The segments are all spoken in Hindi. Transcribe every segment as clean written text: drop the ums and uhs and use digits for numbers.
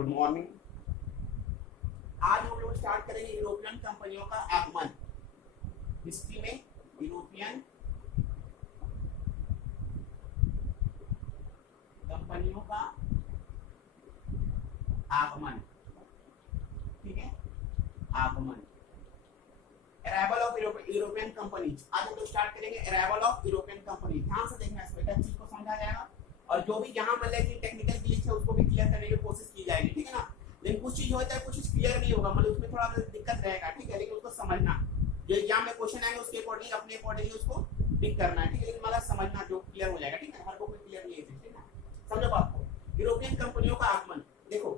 Good morning. आज हम लोग स्टार्ट करेंगे यूरोपियन कंपनियों का आगमन। हिस्ट्री में यूरोपियन कंपनियों का आगमन, ठीक है, आगमन। Arrival of European companies. आज हम लोग स्टार्ट करेंगे अराइवल ऑफ यूरोपियन कंपनी। ध्यान से देखना, इसमें हर चीज को समझा जाएगा और जो भी जहां मतलब कि टेक्निकल ग्लिच है उसको भी क्लियर करने की कोशिश की जाएगी, ठीक है ना। लेकिन कुछ चीज होता है, कुछ चीज क्लियर नहीं होगा, मतलब उसमें थोड़ा दिक्कत रहेगा, ठीक है, लेकिन उसको समझना। जो एग्जाम में क्वेश्चन आएंगे उसके अकॉर्डिंग अपने अकॉर्डिंग उसको पिक करना है, ठीक है, लेकिन मतलब समझना जो क्लियर हो जाएगा, ठीक है। हर को क्लियर नहीं है, ठीक है, समझो बात को। यूरोपियन कंपनियों का आगमन देखो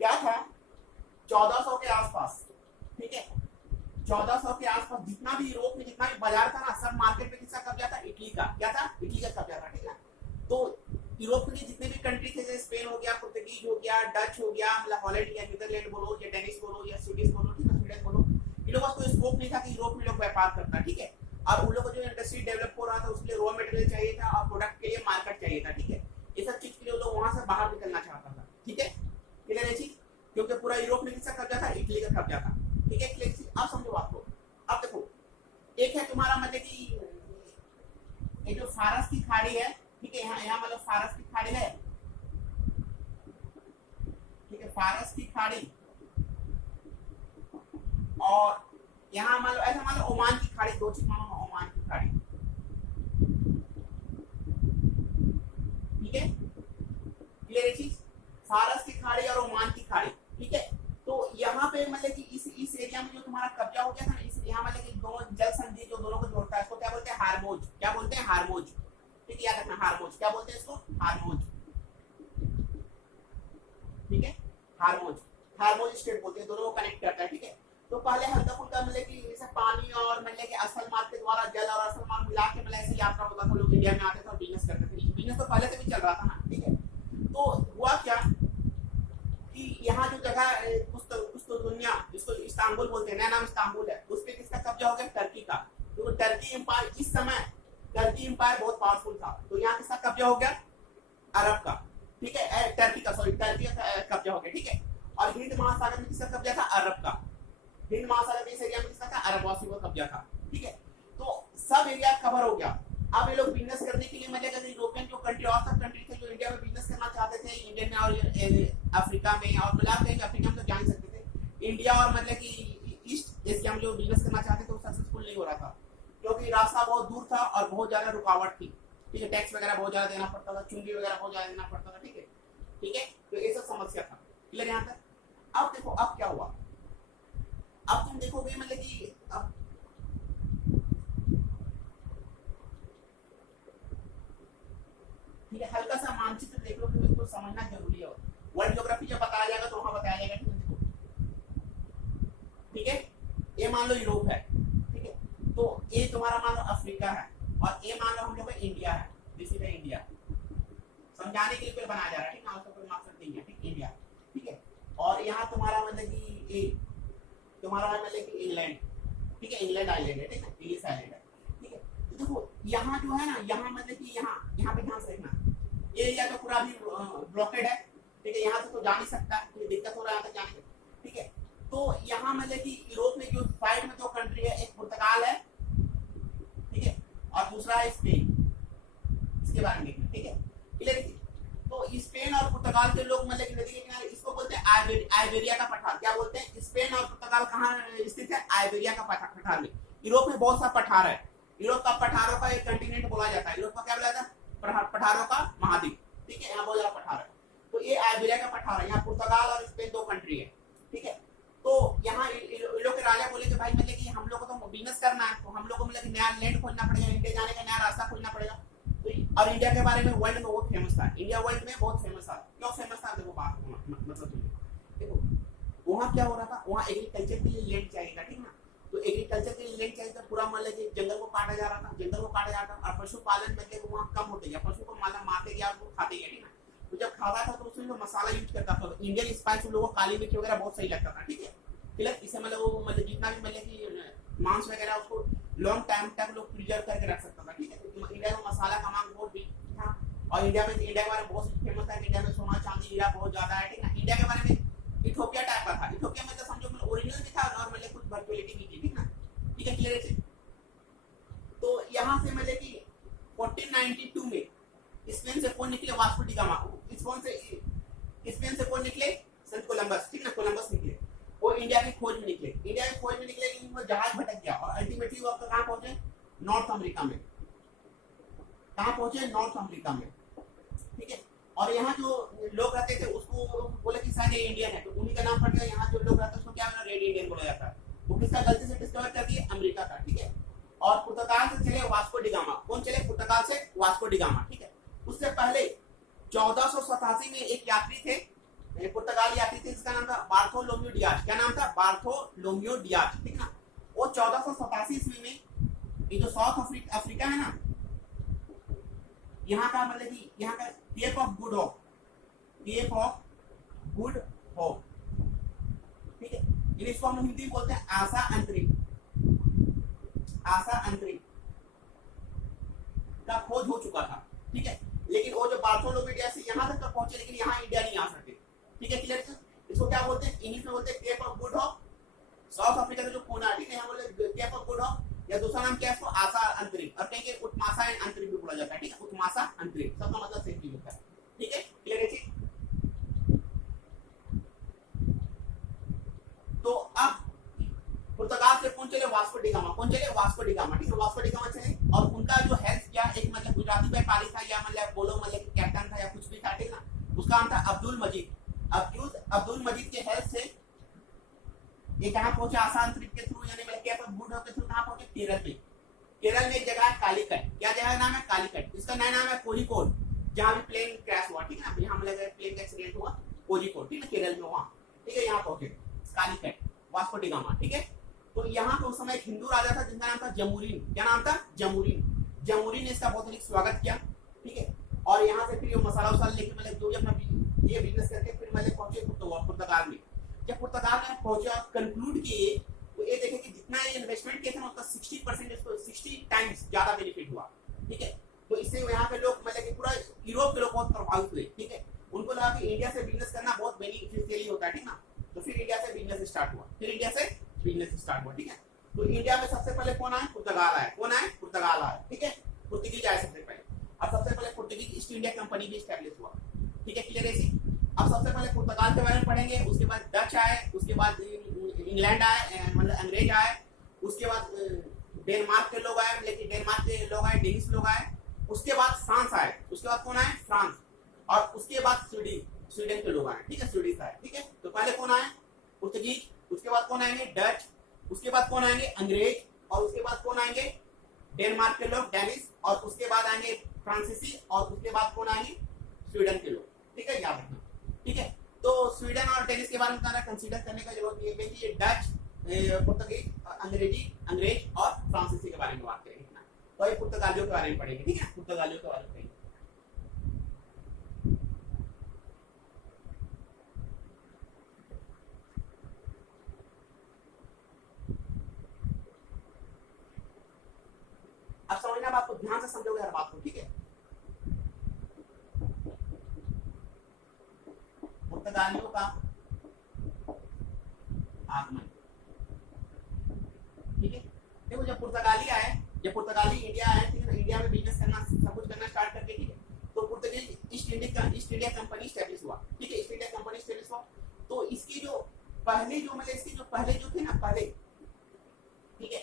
क्या था, 1400 के आसपास, ठीक है, 1400 के आसपास जितना भी यूरोप में जितना भी बाजार था ना, सब मार्केट में किसका कब्जा था? इटली का। क्या था? इटली का कब्जा था, ठीक है। तो यूरोप के जितने भी कंट्री थे, जैसे स्पेन हो गया, पुर्तगीज हो गया, डच हो गया, मतलब हॉलैंड या नीदरलैंड बोलो या डेनिश बोलो या स्वीडिश बोलो, ठीक है, स्वीडन बोलो, इन लोगों को कोई स्कोप नहीं था कि यूरोप में लोग व्यापार करता, ठीक है। और उन लोगों को जो इंडस्ट्री डेवलप हो रहा था उसके लिए रॉ मटेरियल चाहिए था और प्रोडक्ट के लिए मार्केट चाहिए था, ठीक है। ये सब चीज के लिए लोग वहां से बाहर निकलना चाहता था, ठीक है, क्लियर है चीज, क्योंकि पूरा यूरोप में किसका कब्जा था? इटली का कब्जा था, ठीक है, क्लियर चीज। अब समझो बात को। अब देखो, एक है तुम्हारा मतलब कि ये जो फारस की खाड़ी है, ठीक है, यहाँ मतलब फारस की खाड़ी है, ठीक है, फारस की खाड़ी, और यहाँ मान लो ऐसा मान लो ओमान की खाड़ी, दो चीज मानो, ओमान की खाड़ी, ठीक है, क्लियर चीज, फारस की खाड़ी और ओमान की खाड़ी, ठीक है। तो यहाँ पे मतलब कि इस एरिया में जो तुम्हारा कब्जा हो गया था ना, इस यहाँ मतलब कि दोनों जल संधि जो दोनों को जोड़ता है, इसको क्या बोलते हैं? हार्मोज। क्या बोलते हैं? हार्मोज, ठीक है, याद रखना, हार्मोज। क्या बोलते हैं इसको? हार्मोज, ठीक है, हार्मोज, हार्मोज स्टेट बोलते हैं, दोनों को कनेक्ट करता है, ठीक है। तो पहले हल्का फुल्का मतलब कि जैसे पानी और मतलब कि असल मार्ग के द्वारा जल और असल मार्ग मिला के मतलब ऐसे यात्रा होता था, लोग इंडिया में आते थे और बिजनेस करते थे। बिजनेस तो पहले से भी चल रहा था ना, ठीक है। तो हुआ क्या कि यहाँ जो जगह कुछ तो दुनिया, जिसको इस्तांबुल बोलते हैं, नया नाम इस्तांबुल है, उस पे किसका कब्जा हो गया? टर्की का। तो टर्की एम्पायर, इस समय टर्की एम्पायर बहुत पावरफुल था, तो यहाँ किसका कब्जा हो गया? अरब का, ठीक है, टर्की का, सॉरी, टर्की का कब्जा हो गया, ठीक है। और हिंद महासागर में किसका कब्जा था? अरब का। हिंद महासागर में इस एरिया में किसका था? अरबवासियों का कब्जा था, ठीक है। तो सब एरिया कवर हो गया। अब ये लोग बिजनेस करने के लिए मतलब यूरोपियन जो कंट्री और सब कंट्री थे जो इंडिया में बिजनेस करना चाहते थे, इंडिया में और अफ्रीका में, और मतलब कहीं अफ्रीका में तो जान सकते थे, इंडिया और मतलब कि ईस्ट एशिया में जो बिजनेस करना चाहते थे वो सक्सेसफुल नहीं हो रहा था, क्योंकि रास्ता बहुत दूर था और बहुत ज्यादा रुकावट थी, ठीक है, टैक्स वगैरह बहुत ज्यादा देना पड़ता था, चुंगी वगैरह बहुत ज्यादा देना पड़ता था, ठीक है, ठीक है। तो ये सब समस्या था, क्लियर यहाँ तक। अब देखो अब क्या हुआ, अब तुम देखोगे मतलब कि अब ठीक है, हल्का सा मानचित्र देख लो, क्योंकि इसको समझना जरूरी है। वर्ल्ड ज्योग्राफी जब बताया जाएगा तो वहां बताया जाएगा, ठीक है। ये मान लो यूरोप है, ठीक है, तो ये तुम्हारा मान लो अफ्रीका है, और ये मान लो हम लोग इंडिया है, दिस इज इंडिया। समझाने के लिए बनाया जा रहा है, ठीक है, उसका कोई मकसद नहीं है, ठीक, इंडिया, ठीक है। और यहाँ तुम्हारा मतलब कि तुम्हारा मतलब कि इंग्लैंड, ठीक है, इंग्लैंड आइलैंड है, ठीक है, इंग्लिश आइलैंड है, ठीक है। तो देखो यहाँ जो है ना, यहाँ मतलब कि यहाँ पे ध्यान से देखना, ये एरिया तो पूरा अभी ब्लॉकेड है, ठीक है, यहाँ से तो जा नहीं सकता, दिक्कत हो रहा है यहाँ तक जाने में, ठीक है। तो यहाँ मतलब कि यूरोप में जो साइड में दो कंट्री है, एक पुर्तगाल है, ठीक है, और दूसरा है स्पेन, इसके बारे में देखना, ठीक है, क्लियर। तो स्पेन और पुर्तगाल के लोग मतलब कि नदी के किनारे, इसको बोलते हैं आइबेरिया का पठार। क्या बोलते हैं? स्पेन और पुर्तगाल कहाँ स्थित है? आइबेरिया का पठार में। यूरोप में बहुत सा पठार है, यूरोप का पठारों का एक कंटिनेंट बोला जाता है, यूरोप का क्या बोला जाता है? पठारों का महाद्वीप, ठीक है, यहाँ बहुत ज्यादा पठार है। तो ये आइबेरिया का पठार है, यहाँ पुर्तगाल और स्पेन दो कंट्री है, ठीक है। तो यहाँ लोग के राजा बोले कि भाई मतलब कि हम लोग को तो बिजनेस करना है, तो हम लोग को मतलब नया लैंड खोजना पड़ेगा, इंडिया जाने का नया रास्ता खोजना पड़ेगा। तो और इंडिया के बारे में वर्ल्ड में बहुत फेमस था, इंडिया वर्ल्ड में बहुत फेमस था। क्यों फेमस था? देखो बात मतलब देखो वहाँ क्या हो रहा था, वहाँ एग्रीकल्चर के लिए लैंड चाहिए था, ठीक ना। तो एग्रीकल्चर के लिए लैंड चाहिए था, पूरा मतलब कि जंगल को काटा जा रहा था, जंगल को काटा जा रहा था, और पशुपालन मतलब वहाँ कम होते गया, पशु को मतलब मारते गया, उसको खाते गया, ठीक ना। तो जब खाता था तो उसमें जो मसाला यूज करता था, इंडियन स्पाइस लोगों को काली मिर्च वगैरह बहुत सही लगता था, ठीक है, क्लियर। इससे मतलब वो मतलब जितना भी मतलब कि मांस वगैरह उसको लॉन्ग टाइम तक लोग प्रिजर्व करके रख सकता था, ठीक है। तो इंडिया में मसाला का मांग बहुत था, और इंडिया के बारे में बहुत फेमस था कि इंडिया में सोना चांदी हीरा बहुत ज्यादा है, ठीक है। इंडिया के बारे में 1492 में स्पेन से कौन निकले? Vasco D gamma. स्पेन से कौन निकले? सेंट कोलंबस, ठीक ना, कोलंबस निकले। वो इंडिया की खोज में निकले। इंडिया की खोज में निकले लेकिन वो जहाज भटक गया और अल्टीमेटली वो कहाँ पहुंचे? नॉर्थ अमेरिका में। कहाँ पहुंचे? नॉर्थ अमेरिका में, ठीक है। और यहाँ जो लोग रहते थे उसको बोले कि शायद ये इंडियन है, तो उन्हीं का नाम पड़ गया। यहाँ जो लोग रहते हैं उसको क्या रेड इंडियन बोला जाता है। वो किसका गलती से डिस्कवर कर दिया? अमेरिका का, ठीक है। और पुर्तगाल से चले वास्को डी गामा। कौन चले? पुर्तगाल से वास्को डी गामा, ठीक है। उससे पहले 1487 में एक यात्री थे, पुर्तगाली यात्री थे, जिसका नाम था बार्थोलोम्यू डियाज। क्या नाम था? बार्थोलोम्यू डियाज, ठीक ना। वो 1487 ईस्वी में ये जो साउथ अफ्रीका है ना, यहाँ का मतलब कि यहाँ का Cape of Good Hope, Cape of Good Hope, ठीक है। इसको हम हिंदी में बोलते हैं आशा अंतरिक्ष, आशा अंतरिक्ष का खोज हो चुका था, ठीक है। लेकिन वो जो बार्थोलोम्यू डियाज से यहाँ तक पहुंचे, लेकिन यहाँ इंडिया नहीं आ सकते, ठीक है। क्लियर? इसको क्या बोलते हैं? इंग्लिश में बोलते हैं Cape of Good Hope. South Africa का जो कोना है, ठीक है, यहाँ बोलते केप ऑफ गुड होप, या दूसरा नाम क्या है इसको? आशा अंतरिक्ष, और कहीं उत्माशा अंतरिक्ष भी बोला जाता है, ठीक है। उत्माशा अंतरिक्ष, सबका मतलब सेम चीज होता है, ठीक है। क्लियर है चीज? तो अब पुर्तगाल से कौन चले? Vasco D gamma. कौन चले? वास्को डी गामा, ठीक है। वास्को डी गामा चले और उनका जो हेल्प किया एक मतलब गुजराती व्यापारी था, या मतलब बोलो मतलब कैप्टन था या कुछ भी था, ठीक ना। उसका नाम था अब्दुल मजीद। अब्दुल मजीद के हेल्प से ये कहां पहुंचे? आशा अंतरिक्ष के थ्रू, यानी मतलब केप ऑफ गुड होप के थ्रू कहां पहुंचे? केरल में। केरल में एक जगह है कालीकट। क्या जगह का नाम है? कालीकट। इसका नया नाम है कोझिकोड, जहां भी प्लेन क्रैश हुआ, ठीक है ना। यहाँ मतलब प्लेन का एक्सीडेंट हुआ, कोझिकोड, ठीक है, केरल में वहां, ठीक है। यहाँ पहुंचे कालीकट, वास्को डी गामा, ठीक है। तो यहाँ पे उस समय एक हिंदू राजा था जिनका नाम था जमुरीन। क्या नाम था? जमुरीन। जमुरीन ने इसका बहुत अधिक स्वागत किया, ठीक है। और यहाँ से फिर ये मसाला वसाला लेके मतलब जो भी अपना ये बिजनेस करके फिर मतलब पहुंचे पुर्तगाल में। जब पुर्तगाल में पहुंचे और कंक्लूड किए तो ये देखे कि जितना ये इन्वेस्टमेंट किया था उसका 60% इसको 60 टाइम्स ज्यादा बेनिफिट हुआ, ठीक है। तो इससे यहाँ पे लोग मतलब कि पूरा यूरोप के लोग बहुत प्रभावित हुए, ठीक है। उनको लगा कि इंडिया से बिजनेस करना बहुत बेनिफिशियली होता है, ठीक ना। तो फिर इंडिया से बिजनेस स्टार्ट हुआ, ठीक है। तो इंडिया में सबसे पहले कौन आए? पुर्तगाल आए। कौन आए? पुर्तगाल आए, ठीक है। पुर्तगीज आए सबसे पहले। अब सबसे पहले पुर्तगीज ईस्ट इंडिया कंपनी भी स्टैब्लिश हुआ, ठीक है। क्लियर है? अब सबसे पहले पुर्तगाल के बारे में पढ़ेंगे, उसके बाद डच आए, उसके बाद इंग्लैंड आए, मतलब अंग्रेज आए, उसके बाद डेनमार्क के लोग आए, लेकिन डेनमार्क के लोग आए, डेनिश लोग आए, उसके बाद फ्रांस आए, उसके बाद कौन आए? फ्रांस, और उसके बाद स्वीडन के लोग आए, ठीक है, स्वीडिश आए, ठीक है। तो पहले कौन आए? पुर्तगीज, उसके बाद कौन आएंगे? डच, उसके बाद कौन आएंगे? अंग्रेज, और उसके बाद कौन आएंगे? डेनमार्क के लोग, डेनिश, और उसके बाद आएंगे फ्रांसीसी, और उसके बाद कौन आएंगे? स्वीडन के लोग, ठीक है, याद रखना, ठीक है। तो स्वीडन और डेनिश के बारे में उतना कंसीडर करने का जरूरत नहीं है, ये डच, पुर्तगीज, अंग्रेज और फ्रांसीसी के बारे में बात करेंगे ना। तो ये पुर्तगालियों के बारे में पढ़ेंगे, ठीक है, पुर्तगालियों के बारे में पढ़ेंगे। अब समझना बात को, ध्यान से समझोगे हर बात को, ठीक है। पुर्तगालियों का आगमन, ठीक है। देखो जब पुर्तगाली इंडिया आए, ठीक है ना, इंडिया में बिजनेस करना, सब कुछ करना स्टार्ट करके, ठीक है। तो Portuguese east India company establish हुआ, ठीक है, ईस्ट इंडिया कंपनी स्टैब्लिश हुआ। तो इसकी जो पहले जो थे ना, ठीक है,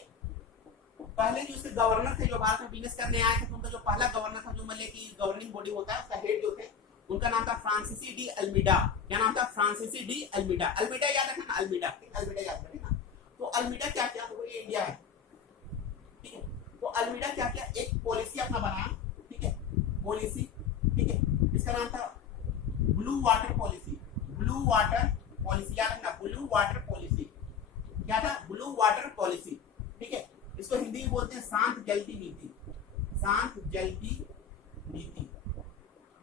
पहले जो इसके गवर्नर थे जो भारत में बिजनेस करने आए थे, तो उनका जो पहला गवर्नर था, जो मतलब कि गवर्निंग बॉडी होता है, उसका हेड जो थे, उनका नाम था फ्रांसीसी डी अल्मीडा। क्या नाम था? फ्रांसीसी डी अल्मीडा। अल्मीडा याद रखना, अल्मीडा याद रखना। तो अल्मीडा क्या किया? तो ये इंडिया है, ठीक है। तो अल्मीडा क्या किया? एक पॉलिसी अपना बनाया, ठीक है, पॉलिसी, ठीक है। इसका नाम था ब्लू वाटर पॉलिसी। याद रखना, ब्लू वाटर पॉलिसी। क्या था? ब्लू वाटर पॉलिसी, ठीक है। इसको हिंदी में बोलते हैं शांत जल की नीति,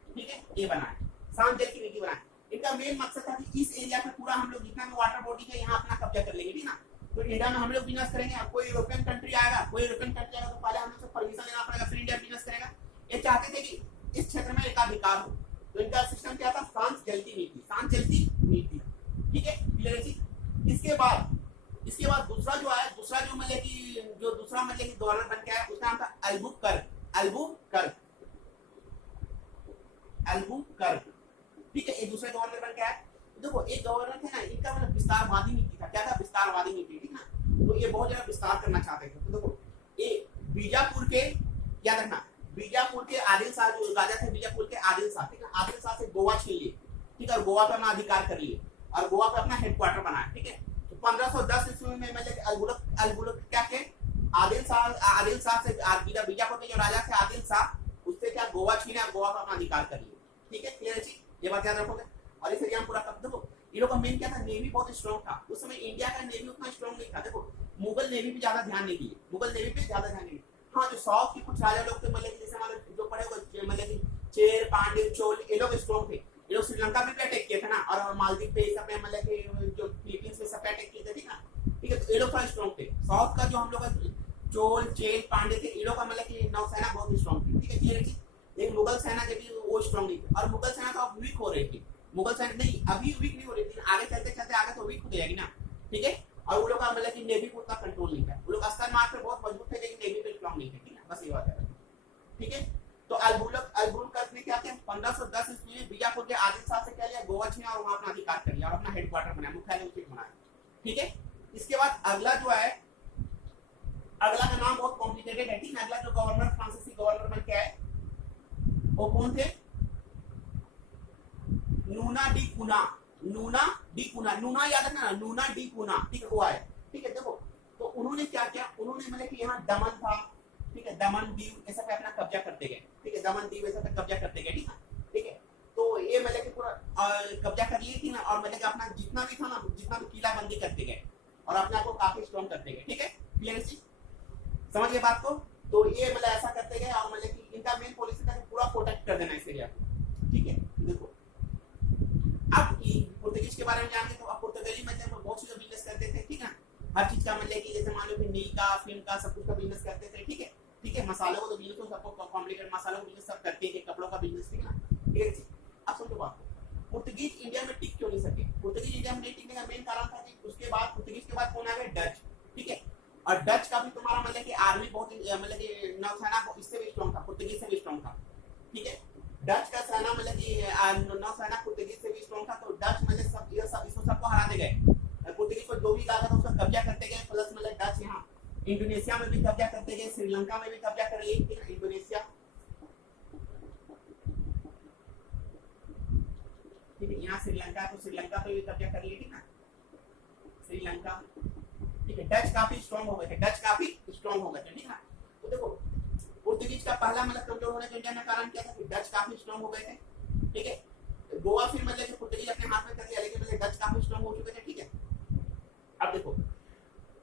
ठीक है। ये बनाए, शांत जल की नीति बनाए। इनका मेन मकसद था कि इस एरिया पे पूरा हम लोग जितना भी वाटर बॉडी है यहाँ अपना कब्जा कर लेंगे, ठीक ना। तो इंडिया में हम लोग बिजनेस करेंगे। अब कोई यूरोपियन कंट्री आएगा तो पहले हम लोग से परमिशन लेना पड़ेगा, फिर इंडिया बिजनेस करेगा। ये चाहते थे कि इस क्षेत्र में एकाधिकार हो, तो इनका सिस्टम क्या था? शांत जलती नीति, ठीक है। क्लियर है जी? इसके बाद दूसरा जो मतलब कि गवर्नर बन के आया, उसका नाम था अल्बुकर्क। ठीक है। एक दूसरे गवर्नर बन के आए। देखो एक गवर्नर थे ना, इनका मतलब विस्तारवादी नीति था। क्या था? विस्तारवादी नीति, ठीक ना। तो ये बहुत ज्यादा विस्तार करना चाहते थे। तो देखो ये बीजापुर के, याद रखना, बीजापुर के आदिल शाह जो राजा थे, बीजापुर के आदिल शाह, ठीक है, आदिल शाह से गोवा छीन लिए, ठीक है, और गोवा पे अपना अधिकार कर लिए और गोवा पे अपना हेडक्वार्टर बनाया, ठीक है। तो 1510 ईस्वी में मतलब अलगुलक क्या के आदिल शाह से बीजापुर के जो राजा थे आदिल शाह, उससे क्या गोवा छीने और गोवा पे अपना अधिकार कर लिए, ठीक है। क्लियर है चीज, ये बात याद रखोगे। और इस एरिया में पूरा कर देखो, ये लोग का मेन क्या था, नेवी बहुत स्ट्रांग था उस समय। इंडिया का नेवी उतना स्ट्रांग नहीं था। देखो मुगल नेवी पे ज्यादा ध्यान नहीं दिए, मुगल नेवी पे ज्यादा ध्यान नहीं। हाँ, जो साउथ के कुछ राजा लोग थे, मतलब जैसे मतलब जो पड़े हुए मतलब चेर, पांड्य, चोल, ये लोग स्ट्रांग थे। ये लोग श्रीलंका में भी अटैक किए थे ना, और मालदीव पे सब में मतलब कि जो फिलीपींस में सब पे अटैक किए थे, ठीक ना, ठीक है। तो ये लोग थोड़ा स्ट्रांग थे। साउथ का जो हम लोग का चोल, चेल, पांड्य थे, ये लोग का मतलब कि नौसेना बहुत स्ट्रांग थी, ठीक है। क्लियर है। लेकिन मुगल सेना के भी वो स्ट्रांग नहीं थी, और मुगल सेना तो अब वीक हो रही थी। मुगल सेना नहीं, अभी वीक नहीं हो रही थी, आगे चलते चलते आगे तो वीक हो जाएगी ना, ठीक है। और वो लोग का मतलब कि नेवी को उतना कंट्रोल नहीं था। वो लोग अस्तर मार्ग पे बहुत मजबूत थे, लेकिन नेवी पे स्ट्रांग नहीं थे, ठीक है। बस ये बात है, ठीक है। तो अलबुलक ने क्या किया, 1510 ईस्वी में बीजापुर के आदिल शाह से क्या लिया, गोवा छीना और वहां अपना अधिकार कर लिया और अपना हेडक्वार्टर बनाया, मुख्यालय उचित बनाया, ठीक है। इसके बाद अगला जो है, अगला का नाम बहुत कॉम्प्लिकेटेड है, ठीक है। अगला जो गवर्नर, फ्रांसीसी गवर्नर बन के आए, वो कौन थे? नूना डी कुना, नूना डी कुना, नूना याद रखना, नूना डी कुना, ठीक है, वो आए, ठीक है। देखो तो उन्होंने क्या किया, उन्होंने मतलब कि यहाँ दमन था, ठीक है, दमन दीव ऐसा पे अपना कब्जा करते गए, ठीक है, दमन दीव ऐसा पे कब्जा करते गए, ठीक है, ठीक है। तो ये मतलब कि पूरा कब्जा कर लिए थी ना, और मतलब कि अपना जितना भी था ना, जितना भी किला बंदी करते गए और अपने आप को काफी स्ट्रॉन्ग करते गए, ठीक है। क्लियर चीज, समझ गए बात को। तो ये मतलब ऐसा करते गए, और मतलब कि इनका मेन पॉलिसी था पूरा प्रोटेक्ट कर देना इस एरिया को, ठीक है। देखो अब पुर्तगीज के बारे में जानेंगे। तो अब पुर्तगाली मतलब बहुत सी बिजनेस करते थे, ठीक है। हर चीज का मतलब कि जैसे मान लो कि नील का, फिल्म का, सब कुछ का बिजनेस करते थे, ठीक है, ठीक है। मसालों को तो बिजनेस, तो सबको कॉम्प्लिकेटेड मसालों का बिजनेस सब करते हैं, कपड़ों का बिजनेस, ठीक है ना, ठीक है। अब समझो बात को, पुर्तगीज इंडिया में टिक क्यों नहीं सके? पुर्तगीज इंडिया में नहीं टिकने का मेन कारण था कि उसके बाद पुर्तगीज के बाद कौन आ गए? डच, ठीक है। और डच का भी तुम्हारा मतलब कि आर्मी बहुत मतलब कि नौसेना इससे भी स्ट्रांग था, पुर्तगीज से भी स्ट्रांग था, ठीक है। डच का सेना मतलब कि नौसेना पुर्तगीज से भी स्ट्रांग था। तो डच मतलब सब ये सब इसको सबको हराते गए, पुर्तगीज को जो भी इलाका था उसका कब्जा करते गए। प्लस मतलब डच यहाँ इंडोनेशिया में भी कब्जा करते गए, श्रीलंका में भी कब्जा कर लिए, ठीक है। इंडोनेशिया, ठीक है, यहाँ श्रीलंका, तो श्रीलंका पे भी कब्जा कर लिए, ठीक है, श्रीलंका, ठीक है। डच काफी स्ट्रांग हो गए थे, डच काफी स्ट्रांग हो गए थे, ठीक है। तो देखो पुर्तगीज का पहला मतलब कमजोर होने का इंडिया में कारण क्या था कि डच काफी स्ट्रांग हो गए थे, ठीक है। गोवा फिर मतलब कि पुर्तगीज अपने हाथ में कर लिया, लेकिन मतलब डच काफी स्ट्रांग हो चुके थे, ठीक है। अब देखो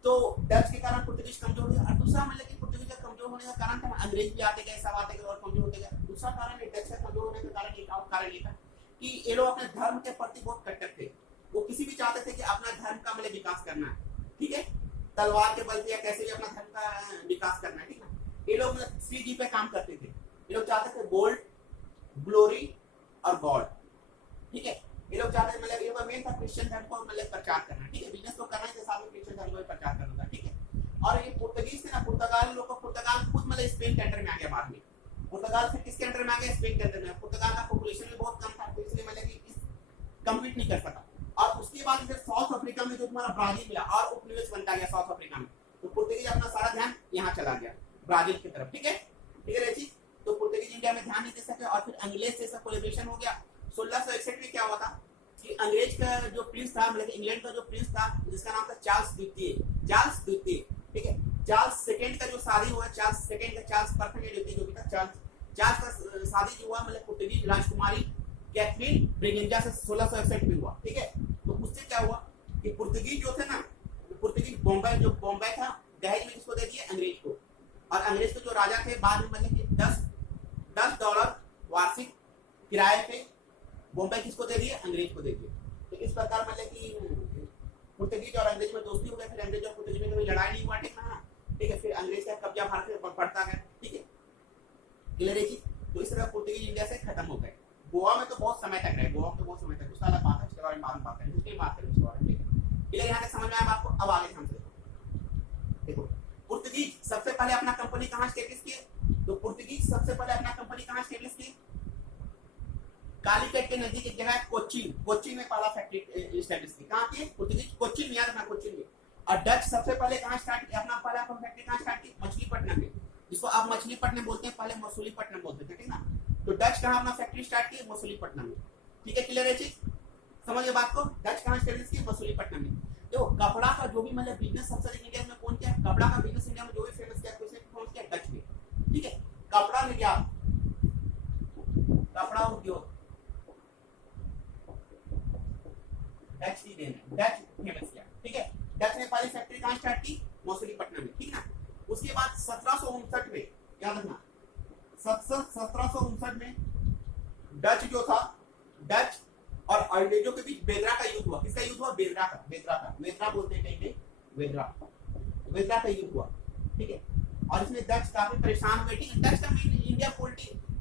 तो डच के कारण पुर्तगीज कमजोर हुआ, और दूसरा मतलब कि पुर्तगीज का कमजोर होने का कारण था अंग्रेज भी आते गए, सब आते गए और कमजोर होते गए। दूसरा कारण है डच का कमजोर होने का कारण, एक और कारण ये था कि ये लोग अपने धर्म के प्रति बहुत कट्टर थे। वो किसी भी चाहते थे कि अपना धर्म का मतलब विकास करना है, ठीक है, तलवार के बल पे या कैसे भी अपना धर्म का विकास करना है, ठीक है। ये लोग मतलब श्री जी पे काम करते थे। ये लोग चाहते थे गोल्ड, ग्लोरी और गॉड, ठीक है। ये लोग चाहते मतलब ये लोग मेन था क्रिश्चियन धर्म को मतलब प्रचार करना, ठीक है। बिजनेस तो करना ही था, साथ में क्रिश्चियन धर्म को प्रचार करना था, ठीक है। और ये पुर्तगीज थे ना, पुर्तगाल लोग को, पुर्तगाल खुद मतलब स्पेन के अंडर में आ गया बाद में। पुर्तगाल फिर किसके अंडर में आ गया? स्पेन के अंडर में। पुर्तगाल का पॉपुलेशन भी बहुत कम था, तो इसलिए मतलब कि कम्पीट नहीं कर सका। और उसके बाद फिर साउथ अफ्रीका में जो तुम्हारा ब्राजील मिला और उपनिवेश बनता गया साउथ अफ्रीका में, तो पुर्तगीज अपना सारा ध्यान यहाँ चला गया ब्राजील की तरफ, ठीक है, ठीक है चीज। तो पुर्तगीज इंडिया में ध्यान नहीं दे सके, और फिर अंग्रेज से कोलैबोरेशन हो गया। 1661 में क्या हुआ था कि अंग्रेज का जो प्रिंस था, मतलब इंग्लैंड का जो प्रिंस था, जिसका नाम था चार्ल्स द्वितीय, चार्ल्स द्वितीय, ठीक है। चार्ल्स सेकंड का जो शादी हुआ, चार्ल्स सेकंड का, चार्ल्स प्रथम या द्वितीय जो भी था, चार्ल्स का शादी जो हुआ मतलब पुर्तगीज राजकुमारी कैथरीन ब्रिगेंजा से 1661 में हुआ, ठीक है। तो उससे क्या हुआ कि पुर्तगीज जो थे ना, पुर्तगीज बॉम्बे था, दहेज में किसको दे दिए? अंग्रेज को। और अंग्रेज के जो राजा थे बाद में मतलब कि $10 वार्षिक किराए पे बॉम्बे किसको दे दिए? अंग्रेज को दे दिए। तो इस प्रकार मतलब कि पुर्तगीज और अंग्रेज में दोस्ती हो गई। फिर अंग्रेज और पुर्तगीज में कभी लड़ाई नहीं हुआ, ठीक है, ठीक है। फिर अंग्रेज का कब्जा भारत पर बढ़ता गया, ठीक है, क्लियर है जी। तो इस तरह पुर्तगीज इंडिया से खत्म हो गए। गोवा में तो बहुत समय तक रहे, गोवा में तो बहुत समय तक, उसका अलग बात है, उसके बारे में बाद में बात करेंगे, उसके बात करेंगे उसके बारे में, ठीक है। क्लियर, यहाँ तक समझ में आया आपको? अब आगे ध्यान से देखो, पुर्तगीज सबसे पहले अपना कंपनी कहाँ स्टैब्लिश किए? तो पुर्तगीज सबसे पहले अपना कंपनी कहाँ स्टैब्लिश किए? कालीकट के नजदीक एक जगह है कोचीन, कोचीन में पहला फैक्ट्री स्टैब्लिश की। कहाँ की? पुर्तगाली कोचीन में, याद रखना कोचीन में। और डच सबसे पहले कहाँ स्टार्ट किया अपना पहला फैक्ट्री? कहाँ स्टार्ट की? मछलीपट्टनम में, जिसको आप मछलीपट्टनम बोलते हैं, पहले मसूलीपट्टनम बोलते थे, ठीक ना। तो डच कहाँ अपना फैक्ट्री स्टार्ट की? मसूलीपट्टनम में, ठीक है। क्लियर है चीज, समझिए बात को। डच कहाँ स्टैब्लिश की? मसूलीपट्टनम में। देखो कपड़ा का जो भी मतलब बिजनेस सबसे अधिक इंडिया में कौन किया? कपड़ा का बिजनेस इंडिया में जो भी फेमस किया कौन किया? डच ने, ठीक है। कपड़ा निर्यात, कपड़ा उद्योग डच की देन है, डच फेमस किया, ठीक है। डच ने पहली फैक्ट्री कहाँ स्टार्ट की? मसूलीपट्टनम में, ठीक ना। उसके बाद 1759 में, याद रखना 1759 में डच जो था, डच और अंग्रेजों के बीच बेदरा का युद्ध हुआ। किसका युद्ध हुआ? बेदरा का, बेदरा बोलते हैं कहीं बेदरा का युद्ध हुआ, ठीक है। और इसमें डच काफी परेशान हुए, ठीक है। डच का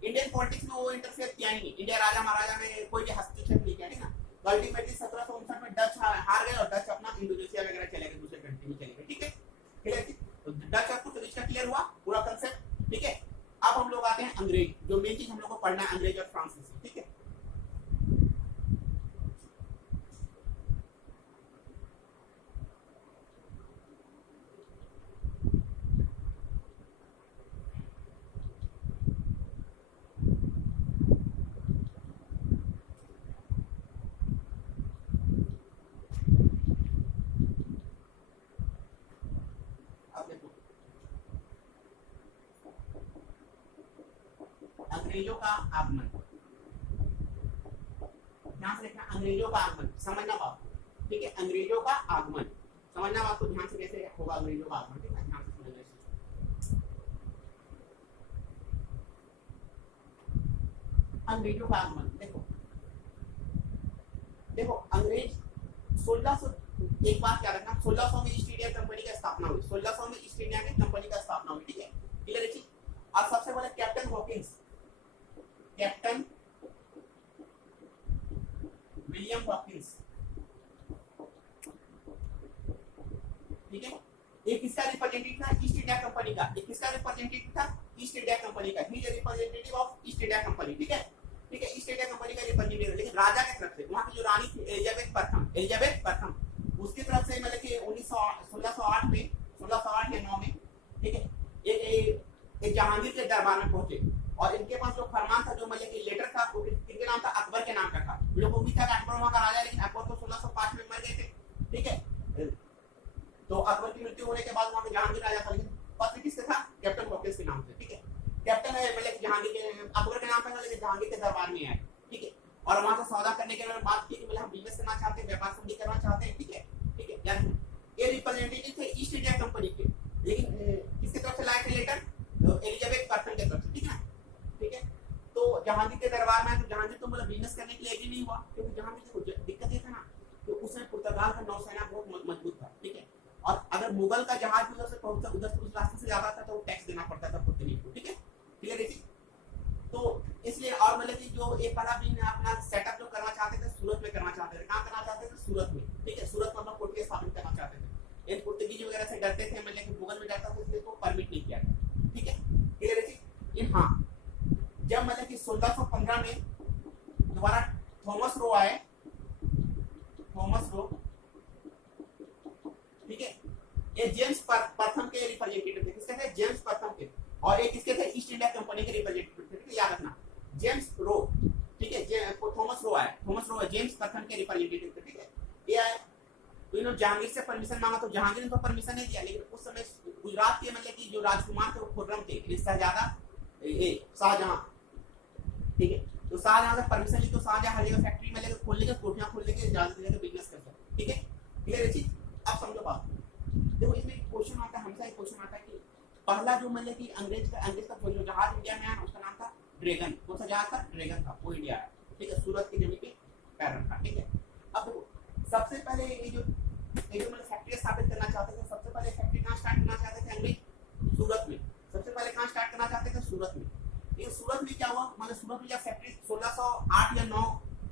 इंडियन पॉलिटिक्स में वो इंटरफेयर किया ही नहीं, इंडिया राजा महाराजा में कोई भी हस्तक्षेप नहीं किया, ठीक ना। अल्टीमेटली 1759 में डच हार गए और डच अपना इंडोनेशिया वगैरह चले गए, दूसरे कंट्री में चले गए, ठीक है। क्लियर? तो डच आपको तरीका क्लियर हुआ पूरा कंसेप्ट, ठीक है। अब हम लोग आते हैं अंग्रेज, जो मेन चीज हम लोग को पढ़ना है अंग्रेज और फ्रांसीसी, ठीक है। अंग्रेजों का आगमन, ध्यान से देखना, अंग्रेजों का आगमन समझना बात, ठीक है। अंग्रेजों का आगमन समझना बात को, ध्यान से कैसे होगा अंग्रेजों का आगमन, ठीक है। ध्यान से समझना। अंग्रेजों का आगमन, देखो अंग्रेज 1600, एक बात याद रखना, 1600 में ईस्ट इंडिया कंपनी की स्थापना हुई, 1600 में ईस्ट इंडिया की कंपनी का स्थापना हुई, ठीक है। क्लियर है। और सबसे पहले captain Hawkins, captain William Hawkins, ठीक है। एक किसका रिप्रेजेंटेटिव था? ईस्ट इंडिया कंपनी का। एक किसका रिप्रेजेंटेटिव था? ईस्ट इंडिया कंपनी का। He is representative of east India company, ठीक है, ठीक है। ईस्ट इंडिया कंपनी का रिप्रेजेंटेटिव, लेकिन राजा की तरफ से, वहां की जो रानी थी एलिजाबेथ प्रथम, उसकी तरफ से मतलब कि 1608 में, 1608 या 9 में, ठीक है, एक जहांगीर के दरबार में पहुंचे और इनके पास जो फरमान था, जो मतलब कि लेटर था, वो किसके नाम था? अकबर के नाम का था। मुझे उम्मीद था कि अकबर वहां का राजा, लेकिन अकबर तो 1605 में मर गए थे, ठीक है। तो अकबर की मृत्यु होने के बाद वहां पे जहांगीर राजा था, लेकिन पत्र किससे था? कैप्टन हॉकिंस के नाम से, ठीक है। कैप्टन है मतलब जहांगीर के, अकबर के नाम पे था, लेकिन जहांगीर के दरबार में आए, ठीक है। और वहां से सौदा करने के बाद बात की कि मतलब हम बिजनेस करना चाहते हैं, व्यापार संधि करना चाहते हैं, ठीक है, ठीक है। यानी ये रिप्रेजेंटेटिव थे ईस्ट इंडिया कंपनी के, लेकिन किसके तरफ से लाए थे लेटर? एलिजाबेथ प्रथम के तरफ से, ठीक है, ठीक है। तो जहांगीर के दरबार में, तो जहांगीर तो मतलब बिजनेस करने के लिए एग्री नहीं हुआ, क्योंकि जहांगीर को दिक्कत ये था ना कि उसमें पुर्तगाल का नौसेना बहुत मजबूत था, ठीक है। और अगर मुगल का जहाज उधर से पहुंचता, उधर से उस रास्ते से जाता था, तो टैक्स देना पड़ता था पुर्तगाल को, ठीक है। क्लियर है। तो इसलिए और मतलब कि जो एक बड़ा भी अपना सेटअप जो करना चाहते थे, सूरत में करना चाहते थे। कहाँ करना चाहते थे? सूरत में, ठीक है। सूरत में अपना कोर्ट स्थापित करना चाहते थे। इन पुर्तगीज वगैरह से डरते थे, मतलब कि मुगल में डरता था, इसलिए तो परमिट नहीं किया गया, ठीक है। क्लियर है। हाँ, जब मतलब कि 1615 में दोबारा थॉमस रो आए, थॉमस रो, ठीक है। ये जेम्स प्रथम के रिप्रेजेंटेटिव थे। किसके थे? जेम्स प्रथम के। और एक किसके थे? ईस्ट इंडिया कंपनी के रिप्रेजेंटेटिव थे, ठीक है, याद रखना, जेम्स रो, ठीक है। थॉमस रो आए, थॉमस रो जेम्स प्रथम के रिप्रेजेंटेटिव थे, ठीक है। ये आए तो इन्होंने जहांगीर से परमिशन मांगा, तो जहांगीर ने तो परमिशन नहीं दिया, लेकिन उस समय गुजरात के मतलब कि जो राजकुमार थे वो खुर्रम थे, शहजादा शाहजहां, ठीक है। तो शाहजहां से परमिशन ली, तो शाहजहां हर जगह फैक्ट्री में लेकर खोलने के, कोठियां खोलने के, इजाजत लेकर बिजनेस कर सकते, ठीक है। क्लियर है चीज? अब समझो बात। देखो इसमें क्वेश्चन आता है, हमेशा एक क्वेश्चन आता है कि पहला जो मतलब कि अंग्रेज का जो जहाज इंडिया में आया, उसका नाम था ड्रैगन। कौन सा जहाज था? ड्रैगन था, वो इंडिया आया, ठीक है। सूरत की जमीन पे पैर रखा, ठीक है। अब देखो सबसे पहले ये जो मतलब फैक्ट्री स्थापित करना चाहते थे, सबसे पहले फैक्ट्री कहाँ स्टार्ट करना चाहते थे अंग्रेज? सूरत में। सबसे पहले कहाँ स्टार्ट करना चाहते थे? सूरत में। लेकिन सूरत में क्या हुआ, मतलब सूरत में जब फैक्ट्री 1608 या 9,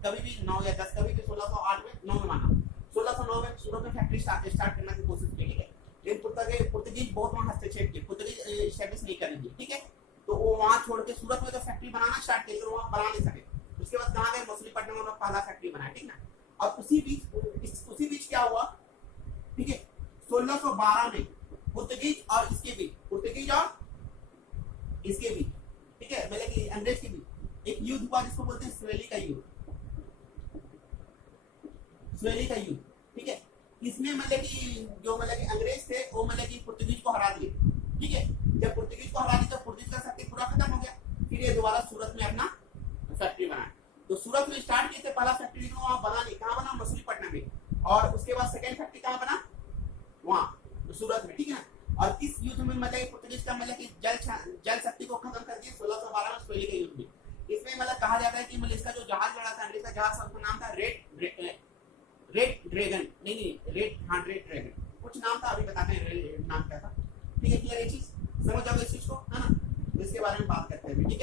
कभी भी 9 या 10, कभी भी 1608 में 9 में माना, 1609 में सूरत में फैक्ट्री स्टार्ट करने की कोशिश की, ठीक है। लेकिन पुर्तगीज बहुत वहां हस्तक्षेप किए, पुर्तगीज स्टैब्लिश नहीं करेंगे, ठीक है। तो वो वहां छोड़ के सूरत में तो फैक्ट्री बनाना स्टार्ट किया, वहां बना नहीं सके, तो उसके बाद कहाँ गए, मछलीपट्टनम में उन्होंने पहला फैक्ट्री बनाया, ठीक ना। और उसी बीच क्या हुआ, ठीक है, 1612 में पुर्तगीज और इसके बीच, पुर्तगीज और इसके बीच, ठीक है, मतलब कि अंग्रेज के बीच एक युद्ध हुआ जिसको बोलते हैं स्वेली का युद्ध, स्वेली का युद्ध, ठीक है। इसमें मतलब कि जो मतलब कि अंग्रेज थे वो मतलब कि पुर्तगीज को हरा दिए, ठीक है। जब पुर्तगीज को हरा दिया तो पुर्तगीज का शक्ति पूरा खत्म हो गया, फिर ये दोबारा सूरत में अपना फैक्ट्री बनाया। तो सूरत में स्टार्ट किए थे पहला फैक्ट्री, वहां बना नहीं, कहाँ बना, मछलीपट्टनम में। और उसके बाद सेकंड फैक्ट्री कहाँ बना, वहां सूरत में, ठीक है ना। और इस युद्ध में मतलब पुर्तगीज का मतलब कि जल शक्ति को खत्म कर दिया 1612 में स्वेली के युद्ध में। इसमें मतलब कहा जाता है कि मतलब इसका जो जहाज लड़ा था अंग्रेज का जहाज, उसका नाम था रेड ड्रैगन, नहीं रेड, हाँ रेड ड्रैगन कुछ नाम था, अभी बताते हैं नाम क्या था, ठीक है। क्लियर है चीज, समझ जाओगे इस चीज को, है ना। इसके बारे में बात करते हैं, ठीक है।